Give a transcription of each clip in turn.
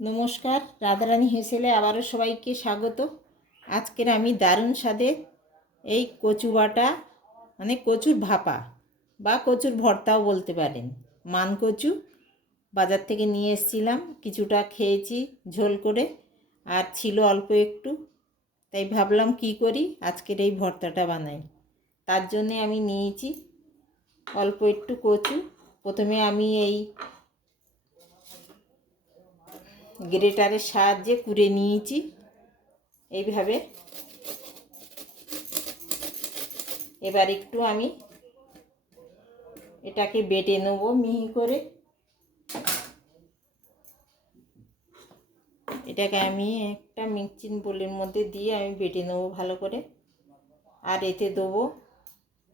নমস্কার, রাধারানী হেসেলে আবারও সবাইকে স্বাগত। আজকের আমি দারুণ স্বাদের এই কচু বাটা মানে কচুর ভাপা বা কচুর ভর্তাও বলতে পারেন। মান কচু বাজার থেকে নিয়ে এসেছিলাম, কিছুটা খেয়েছি ঝোল করে, আর ছিল অল্প একটু। তাই ভাবলাম কি করি, আজকের এই ভর্তাটা বানাই। তার জন্যে আমি নিয়েছি অল্প একটু কচু। প্রথমে আমি এই গ্রেটারের সাহায্যে কুড়ে নিয়েছি এইভাবে। এবার একটু আমি এটাকে বেটে নেব মিহি করে। এটাকে আমি একটা মিক্সিং বোলের মধ্যে দিয়ে আমি বেটে নেব ভালো করে। আর এতে দেবো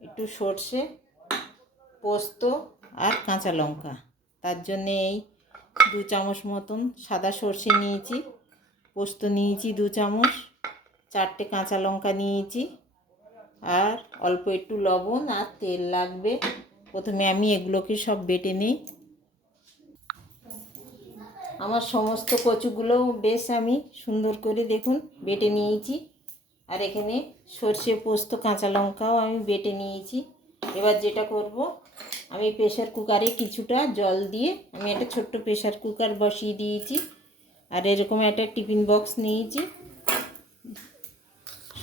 একটু সর্ষে, পোস্ত আর কাঁচা লঙ্কা। তার জন্যে এই 2 চামচ মতন সাদা সর্ষে নিয়েছি, পোস্ত নিয়েছি 2 চামচ, 4টে কাঁচা লঙ্কা নিয়েছি, আর অল্প একটু লবণ আর তেল লাগবে। প্রথমে আমি এগুলোকে সব বেটে নিই। আমার সমস্ত কচুগুলো বেশ আমি সুন্দর করে দেখুন বেটে নিয়েছি। আর এখানে সর্ষে, পোস্ত, কাঁচা লঙ্কাও আমি বেটে নিয়েছি। এবার যেটা করব, আমি প্রেসার কুকারে কিছুটা জল দিয়ে আমি একটা ছোট্ট প্রেসার কুকার বসিয়ে দিয়েছি। আর এরকম একটা টিফিন বক্স নিয়েছি।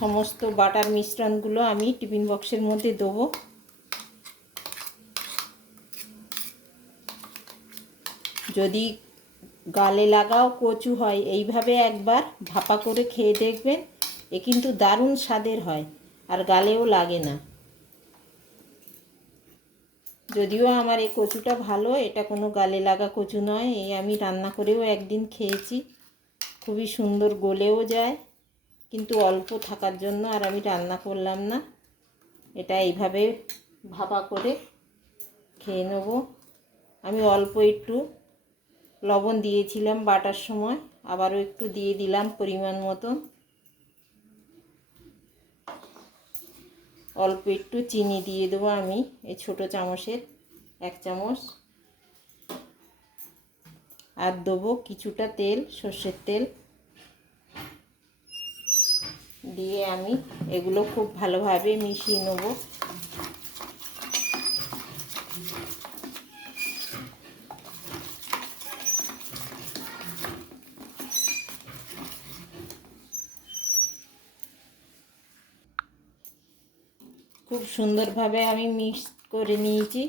সমস্ত বাটার মিশ্রণগুলো আমি টিফিন বক্সের মধ্যে দেবো। যদি গালে লাগাও কচু হয়, এইভাবে একবার ভাপা করে খেয়ে দেখবেন। এ কিন্তু দারুণ স্বাদের হয় আর গালেও লাগে না। যদিও আমার এই কচুটা ভালো, এটা কোনো গালে লাগা কচু নয়। এই আমি রান্না করেও একদিন খেয়েছি, খুবই সুন্দর গলেও যায়, কিন্তু অল্প থাকার জন্য আর আমি রান্না করলাম না। এটা এইভাবে ভাপা করে খেয়ে নেব। আমি অল্প একটু লবণ দিয়েছিলাম বাটার সময়, আবারও একটু দিয়ে দিলাম পরিমাণ মতন। অল্প একটু চিনি দিয়ে দেবো আমি, এই ছোটো চামচের 1 চামচ। আর দেবো কিছুটা তেল, সর্ষের তেল দিয়ে আমি এগুলো খুব ভালোভাবে মিশিয়ে নেব। খুব সুন্দরভাবে আমি মিক্স করে নিয়েছি।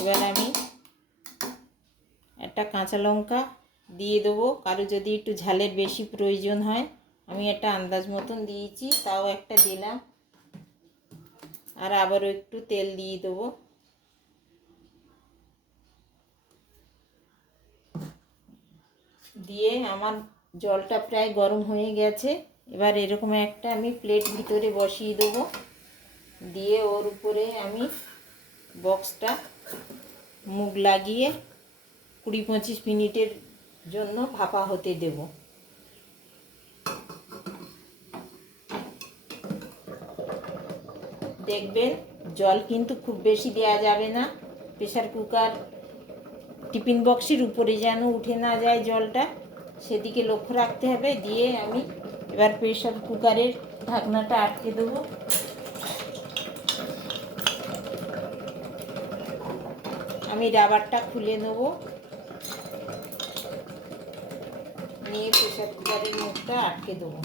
এবার আমি একটা কাঁচা লঙ্কা দিয়ে দেবো, কারো যদি একটু ঝালের বেশি প্রয়োজন হয়। আমি একটা আন্দাজ মতন দিয়েছি, তাও একটা দিলাম। আর আবারও একটু তেল দিয়ে দেবো। দিয়ে আমার জলটা প্রায় গরম হয়ে গেছে। এবার এরকম একটা আমি প্লেট ভিতরে বসিয়ে দেবো, দিয়ে ওর উপরে আমি বক্সটা মুখ লাগিয়ে 20-25 মিনিটের জন্য ভাপা হতে দেব। দেখবেন জল কিন্তু খুব বেশি দেওয়া যাবে না। প্রেসার কুকার টিফিন বক্সের উপরে যেন উঠে না যায় জলটা, সেদিকে লক্ষ্য রাখতে হবে। দিয়ে আমি এবার প্রেসার কুকারের ঢাকনাটা আটকে দেবো। আমি রাবারটা খুলে নেব, নিয়ে প্রেসার কুকারের মুখটা আটকে দেবো।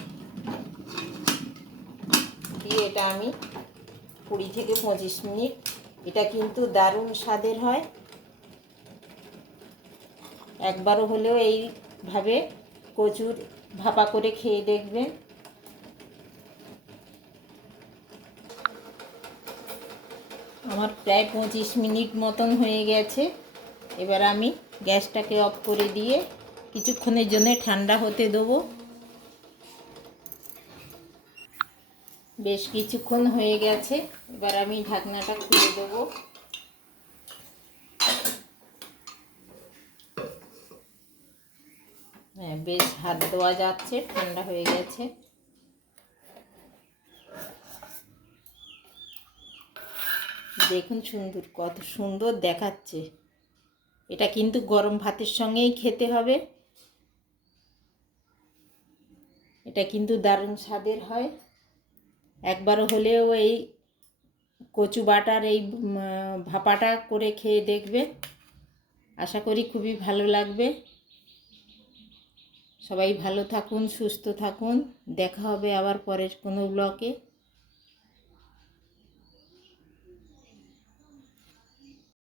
দিয়ে এটা আমি 20 থেকে 25 মিনিট, এটা কিন্তু দারুণ স্বাদের হয়। একবারও হলেও এইভাবে কচুর ভাপা করে খেয়ে দেখবেন। আমার প্রায় 25 মিনিট মতন হয়ে গেছে। এবার আমি গ্যাসটাকে অফ করে দিয়ে কিছুক্ষণের জন্য ঠান্ডা হতে দেবো। বেশ কিছুক্ষণ হয়ে গেছে, এবার আমি ঢাকনাটা খুলে দেবো। হ্যাঁ, বেশ হাত দেওয়া যাচ্ছে, ঠান্ডা হয়ে গেছে। দেখুন সুন্দর, কত সুন্দর দেখাচ্ছে। এটা কিন্তু গরম ভাতের সঙ্গেই খেতে হবে। এটা কিন্তু দারুণ স্বাদের হয়। একবারও হলেও এই কচু বাটার এই ভাপাটা করে খেয়ে দেখবে, আশা করি খুবই ভালো লাগবে। সবাই ভালো থাকুন, সুস্থ থাকুন, দেখা হবে আবার পরের কোনো ব্লগে।